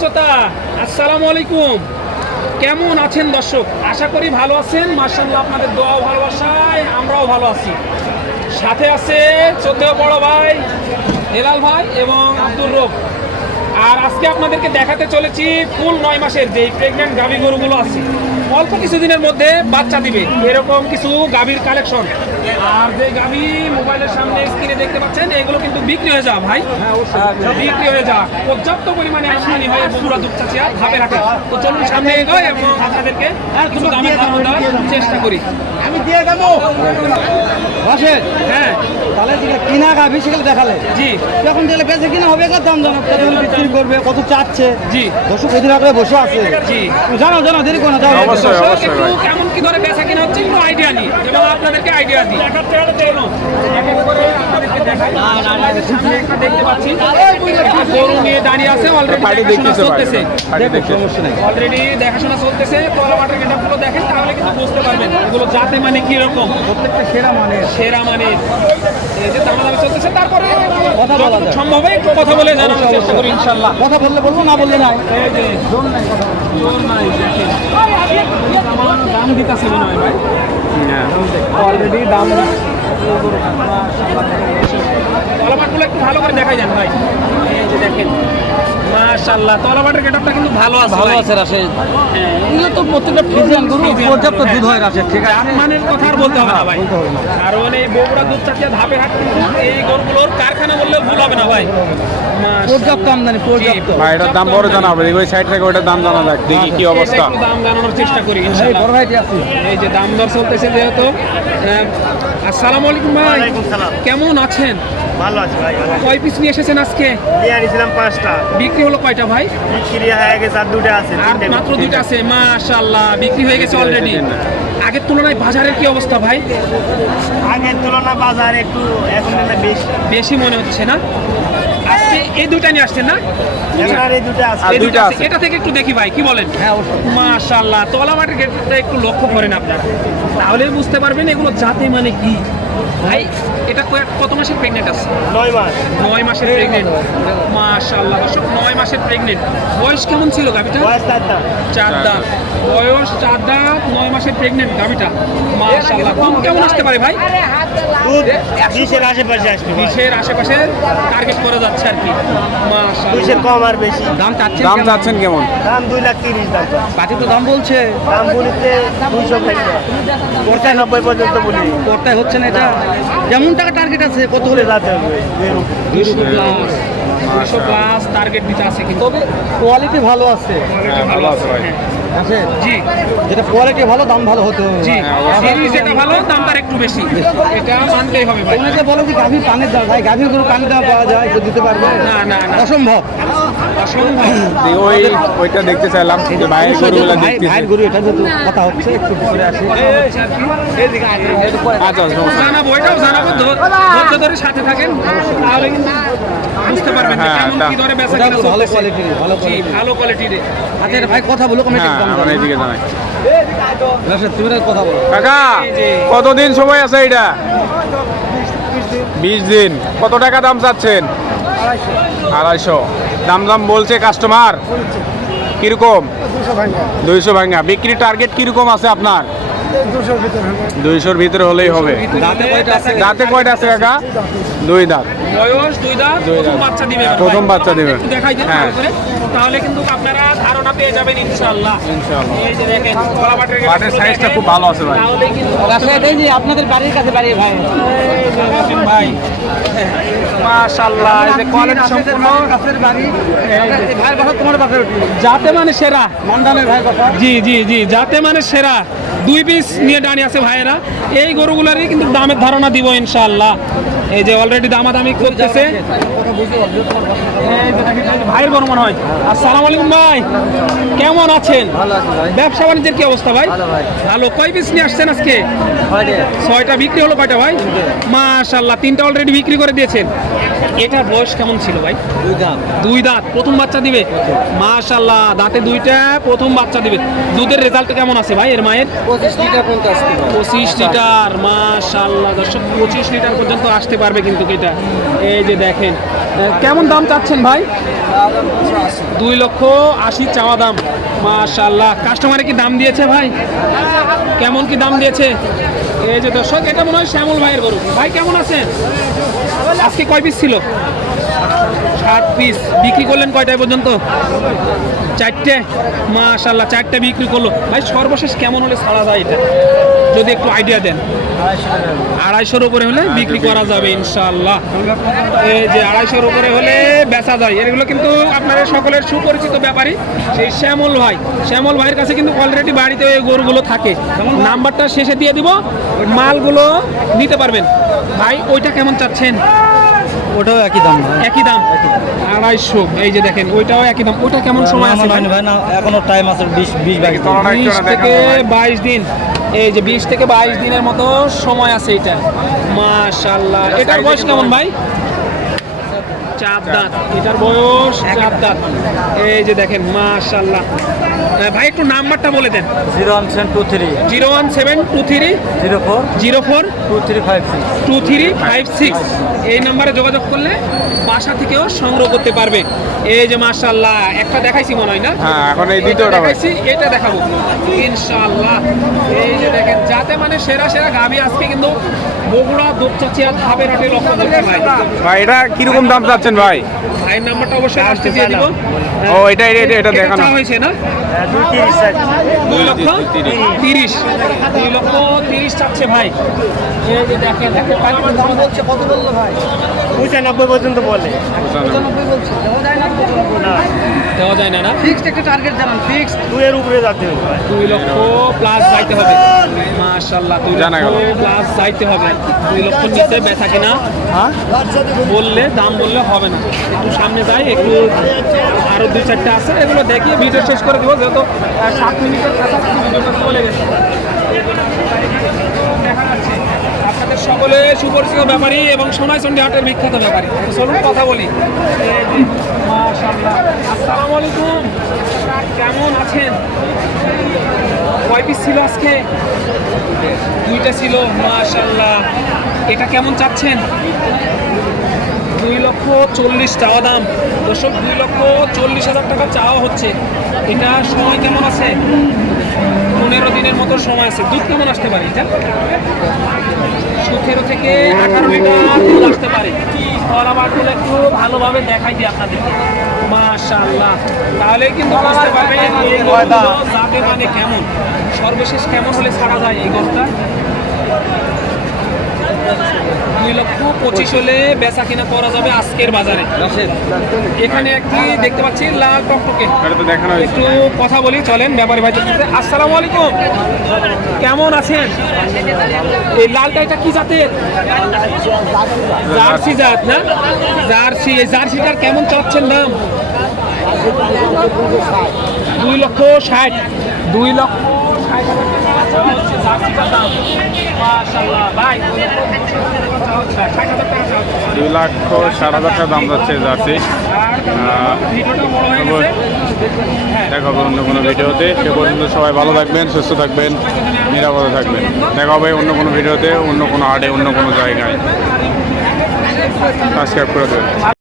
শ্রোতা আসসালামু আলাইকুম। কেমন আছেন দর্শক? আশা করি ভালো আছেন। মার্শাল্লাহ আপনাদের দোয়া ভালোবাসায় আমরাও ভালো আছি। সাথে আছে চোদ্দ বড় ভাই, হেলাল ভাই এবং আব্দুল রব। আর আজকে আপনাদেরকে দেখাতে চলেছি ফুল নয় মাসের যে প্রেগনেন্ট গাভী গরুগুলো আছে। অল্প কিছুদিনের মধ্যে বাচ্চা দিবে। এরকম কিছু গাভীর কালেকশন। আর যে গাভী মোবাইলের সামনে স্ক্রিনে দেখতে পাচ্ছেন এগুলো কিন্তু বিক্রি হয়ে যাওয়া ভাই। বিক্রি হয়ে যাওয়া পর্যাপ্ত পরিমাণে আমদানি হয় বগুড়া দুপচাচিয়া ধাপে রাখে তো চলুন সামনে এগোয় এবং আপনাদেরকে কিছু দামের ধারণা দেওয়ার চেষ্টা করি। আমি দিয়ে দেবো। হ্যাঁ। তাহলে যেটা কিনা গাভি সেগুলো দেখালে। জি। যখন দেখলে বেঁচে কিনা হবে কত দাম জানো কত বিক্রি করবে কত চাচ্ছে। জি। দর্শক এদিন আগে বসে আছে। জি। জানো জানো দেরি কোনো যাও। অবশ্যই, অবশ্যই ভাই। কেমন কি ধরে এবং আপনাদেরকে আইডিয়া দিই। দেখতে পাচ্ছি গরু নিয়ে দাঁড়িয়ে আছে অলরেডি চলতেছে অলরেডি দেখাশোনা চলতেছে তলা মাঠের গেটআপগুলো দেখেন তাহলে কিন্তু বুঝতে পারবেন এগুলো যাতে মানে কি রকম প্রত্যেকটা সেরা মানে সেরা মানে এই যে দামাদামি চলতেছে তারপরে কথা বলা সম্ভব একটু কথা বলে জানানোর চেষ্টা করি ইনশাল্লাহ। কথা বললে বলব না বললে নাই। এই যে জোর নাই দেখেন। আমার দাম দিতেছে মনে হয় ভাই। অলরেডি দাম তলাবাটগুলো একটু ভালো করে দেখাই যান ভাই। এই যে দেখেন। মাশাআল্লাহ তলাবাটের গেটআপটা কিন্তু ভালো আছে ভালো আছে রাশে হ্যাঁ। এগুলো তো প্রত্যেকটা ফ্রিজিয়ান গরু পর্যাপ্ত দুধ হয় রাশে ঠিক আছে? জাতমানের কথা আর বলতে হবে না ভাই। হবে এই বগুড়া দুধ চাচিয়া ধাপে হাট এই গরুগুলোর কারখানা বললেও ভুল হবে না ভাই। পর্যাপ্ত আমদানি পর্যাপ্ত। ভাই এটার দাম বড় জানাবে ওই সাইড থেকে ওইটার দাম জানা যাক দেখি কি অবস্থা। দাম জানানোর চেষ্টা করি এই ইনশাআল্লাহ। বড় ভাইটি আছে। এই যে দাম দর চলতেছে যেহেতু আসসালামু আলাইকুম ভাই। সালাম। কেমন আছেন? ভালো আছি ভাই কয় পিস নিয়ে এসেছেন আজকে? নিয়ে আনিছিলাম পাঁচটা। বিক্রি হলো কয়টা ভাই? বিক্রি হয়ে গেছে আর দুটো আছে আর মাত্র দুটো দুইটা আছে মাশাআল্লাহ বিক্রি হয়ে গেছে অলরেডি আগের তুলনায় বাজারের কি অবস্থা ভাই? আগের তুলনায় বাজার একটু এখন বেশি। বেশি মনে হচ্ছে না? এই দুইটা নিয়ে আসছেন না? আর এই দুটো আছে। দুইটা আছে। এটা থেকে একটু দেখি ভাই কি বলেন? মাশাল্লাহ অবশ্যই। মাশাআল্লাহ তলা মাটির গেটটা একটু লক্ষ্য করেন আপনারা। তাহলে বুঝতে পারবেন এগুলো জাতি মানে কি। ভাই এটা কয়েক- কত মাসের প্রেগনেন্ট আছে? নয় মাস। নয় মাসের প্রেগনেন্ট মাশাআল্লাহ দর্শক নয় মাসের প্রেগনেন্ট বয়স কেমন ছিল গাভিটা? বয়স চারটা চার দাঁত। বয়স চার দাঁত নয় মাসের প্রেগনেন্ট গাভিটা। মাশাআল্লাহ দুধ কেমন আসতে পারে ভাই? বিশের আশেপাশে আসবে। বিশের আশেপাশে টার্গেট করা যাচ্ছে আর কি। মাশাআল্লাহ। কম আর বেশি। দাম চাচ্ছেন দাম? চাচ্ছেন কেমন? দাম দুই লাখ তিরিশ দাম পাটি তো দাম বলছে। দাম বলিতে দুইশো পঁচানব্বই পর্যন্ত বলি। করতে হচ্ছে না এটা। কেমন টাকা টার্গেট আছে? কত হলে তুলে যাতে হবে? দুইয়ের উপর। দুশো প্লাস দুশো প্লাস টার্গেট দিতে আছে কিন্তু। তবে কোয়ালিটি ভালো আছে। হ্যাঁ, ভালো আছে আছে? জি। যেটা কোয়ালিটি ভালো দাম ভালো হতে হবে। জি হ্যাঁ, অবশ্যই। সিরিজ যেটা ভালো দাম একটু বেশি। এটা মানতেই হবে ভাই। অনেকে বলে যে গাভীর পানের দাম ভাই গাভীর গরু পানের দাম পাওয়া যায় দিতে পারবে? না, না, না। অসম্ভব। ওই ওইটা দেখতে চাইলাম যে ভাইয়ের গরুগুলো দেখতেছি। ভাইয়ের গরু এটা যেহেতু কথা হচ্ছে একটু ঘুরে আসি। আচ্ছা নেই। জানাব জানাব ধৈর্য ধরে সাথে থাকেন তাহলে কিন্তু বুঝতে পারবেন হ্যাঁ, কি ধরে বেচা কিনা ভালো কোয়ালিটির ভালো কোয়ালিটির ভালো কোয়ালিটির আচ্ছা ভাই কথা বলো কমিটি হ্যাঁ জানাই। কথা বলো। কাকা কতদিন সময় আছে এটা বিশ দিন। কত টাকা দাম চাচ্ছেন? আড়াইশো। দাম দাম বলছে কাস্টমার কীরকম? দুইশো ভাঙ্গা। বিক্রি টার্গেট কীরকম আছে আপনার? দুইশোর ভিতরে হলেই হবে। দাঁতে কয়টা আছে? দাঁতে কয়টা আছে কাকা? দুই দাঁত। বয়স দুই দাঁত প্রথম বাচ্চা দিবে প্রথম বাচ্চা দিবে। দেখাই দেন হ্যাঁ। তাহলে কিন্তু আপনারা ধারণা পেয়ে যাবেন ইনশাআল্লাহ। ইনশাআল্লাহ। এই যে দেখেন গলা বাটের বাটের গেটগুলো সাইজটা খুব ভালো আছে ভাই। তাহলে কিন্তু রাশেদ এই যে আপনাদের বাড়ির কাছে বাড়ি ভাই। এই যে দেখেন ভাই মাশাআল্লাহ এই যে কোয়ালিটি সম্পূর্ণ। কাছের বাড়ি। ভাই বাসা তোমার বাসার যাতে মানে সেরা। মন্দানের ভাই জি জি জি যাতে মানে সেরা। দুই পিস নিয়ে দাঁড়িয়ে আছে ভাইয়েরা। এই গরুগুলারই কিন্তু দামের ধারণা দিব ইনশাআল্লাহ। এই যে অলরেডি দামাদামি করতেছে। ভাইয়ের গরু মনে হয়। আসসালামু আলাইকুম ভাই। কেমন আছেন? ব্যবসা বাণিজ্যের কি অবস্থা ভাই? ভালো কয় পিস নিয়ে আসছেন আজকে? ছয়টা। বিক্রি হলো কয়টা ভাই? মাশাল্লাহ তিনটা অলরেডি বিক্রি করে দিয়েছেন। এটার বয়স কেমন ছিল ভাই? দুই দাঁত। দুই দাঁত। প্রথম বাচ্চা দিবে? মাশাল্লাহ দাঁতে দুইটা প্রথম বাচ্চা দিবে। দুধের রেজাল্ট কেমন আছে ভাই এর মায়ের? পঁচিশ লিটার মাশাল্লাহ দর্শক, পঁচিশ লিটার পর্যন্ত আসতে পারবে কিন্তু এটা এই যে দেখেন কেমন দাম চাচ্ছেন ভাই? দুই লক্ষ আশি চাওয়া দাম মাশাল্লাহ কাস্টমারে কি দাম দিয়েছে ভাই? কেমন কি দাম দিয়েছে? এই যে দর্শক, এটা মনে হয় শ্যামল ভাইয়ের গরু। ভাই, কেমন আছেন? আজকে কয় পিস ছিল? সাত পিস। বিক্রি করলেন কয়টায় পর্যন্ত? চারটে মাশাল্লাহ চারটে বিক্রি করল। ভাই, সর্বশেষ কেমন হলে ছাড়া যায় এটা? যদি একটু আইডিয়া দেন। আড়াইশোর উপরে হলে বিক্রি করা যাবে ইনশাল্লাহ এই যে আড়াইশোর উপরে হলে বেচা যায়। এগুলো কিন্তু আপনারা সকলের সুপরিচিত ব্যাপারী সেই শ্যামল ভাই। শ্যামল ভাইয়ের কাছে কিন্তু অলরেডি বাড়িতে এই গরুগুলো থাকে। নাম্বারটা শেষে দিয়ে দিব। মালগুলো নিতে পারবেন। ভাই, ওইটা কেমন চাচ্ছেন? ওটাও একই দাম একই দাম? আড়াইশো এই যে দেখেন ওইটাও একই দাম। ওটা কেমন সময় আছে ভাই ভাই? না এখনও টাইম আছে বিশ বিশ বাকি বিশ থেকে বাইশ দিন। এই যে বিশ থেকে বাইশ দিনের মতো সময় আছে এটা মাশাল্লাহ এটার বয়স কেমন ভাই? চার দাঁত এটার বয়স চার দাঁত এই যে দেখেন মাশাল্লাহ ভাই একটু নাম্বারটা বলে দেন। Zero one seven two three. Zero one seven two three. Zero four. Zero four two three five six. Two three five six. এই নাম্বারে যোগাযোগ করলে বাসা থেকেও সংগ্রহ করতে পারবে। এই যে মাশাল্লাহ একটা দেখাইছি মনে হয় না? হ্যাঁ এখন এই দ্বিতীয়টা দেখাইছি এটা দেখাবো। ইনশাআল্লাহ। এই যে দেখেন যাতে মানে সেরা সেরা গাবি আজকে কিন্তু বগুড়া দুপচাচিয়া ধাপের হাটে লক্ষ্য করতে ভাই ভাই এটা কীরকম দাম চাচ্ছেন ভাই? ভাইয়ের নাম্বারটা অবশ্যই আসতে দিয়ে দিব। ও এটা এটা এটা- দেখানো। হয়েছে না? দুই লক্ষ তিরিশ। দুই লক্ষ তিরিশ চাচ্ছে ভাই। এই যে দেখেন দেখেন দাম বলছে কত বলল ভাই? পঁচানব্বই পর্যন্ত বলে। পঁচানব্বই বলছে। দেওয়া যায় না না? ফিক্সড একটা টার্গেট জানান ফিক্সড দুয়ের উপরে যেতে হবে ভাই। দুই লক্ষ প্লাস যাইতে হবে। মাশাআল্লাহ দুই জানা লক্ষ গেল। প্লাস যাইতে হবে। দুই লক্ষ নিচে বেচা কিনা বললে দাম বললে হবে না। একটু সামনে যাই একটু আরও দুই চারটা আছে এগুলো দেখিয়ে ভিডিও শেষ করে দেবো যেহেতু সাত মিনিটের কাছাকাছি ভিডিওটা চলে গেছে দেখা যাচ্ছে আপনাদের সকলে সুপরিচিত ব্যাপারী এবং সোনাইচন্ডী হাটের বিখ্যাত ব্যাপারী। চলুন, কথা বলি। আসসালামু আলাইকুম। কেমন আছেন? কয় পিস ছিল আজকে? দুইটা ছিল মাশাল্লাহ এটা কেমন চাচ্ছেন? দুই লক্ষ চল্লিশ চাওয়া দাম। দর্শক, দুই লক্ষ চল্লিশ হাজার টাকা চাওয়া হচ্ছে। এটা সময় কেমন আছে? পনেরো দিনের মতো সময় আছে। দুধ কেমন আসতে পারে এটা? থেকে আসতে পারে। ফলাবারগুলো একটু ভালোভাবে দেখাই দিই আপনাদেরকে। তাহলে কিন্তু বুঝতে পারবেন মানে কেমন? সর্বশেষ কেমন হলে ছাড়া যায় এই গরুটা? লক্ষ পঁচিশ হলে বেচা কিনা করা যাবে আজকের বাজারে। এখানে একটি দেখতে পাচ্ছি লাল টকটকে। একটু কথা বলি চলেন ব্যাপারী ভাই। আসসালামু আলাইকুম। কেমন আছেন? এই লালটা এটা কি জাতের? জার্সি জাত না? জার্সি। এই জার্সিটার কেমন চাচ্ছেন দাম? দুই লক্ষ ষাট। দুই লক্ষ দুই লাখ ষাট হাজার টাকা দাম যাচ্ছে জার্সি। দেখা হবে অন্য কোনো ভিডিওতে। সে পর্যন্ত সবাই ভালো থাকবেন, সুস্থ থাকবেন, নিরাপদে থাকবেন। দেখা হবে অন্য কোনো ভিডিওতে, অন্য কোনো হাটে, অন্য কোনো জায়গায়। সাবস্ক্রাইব করে দেবেন।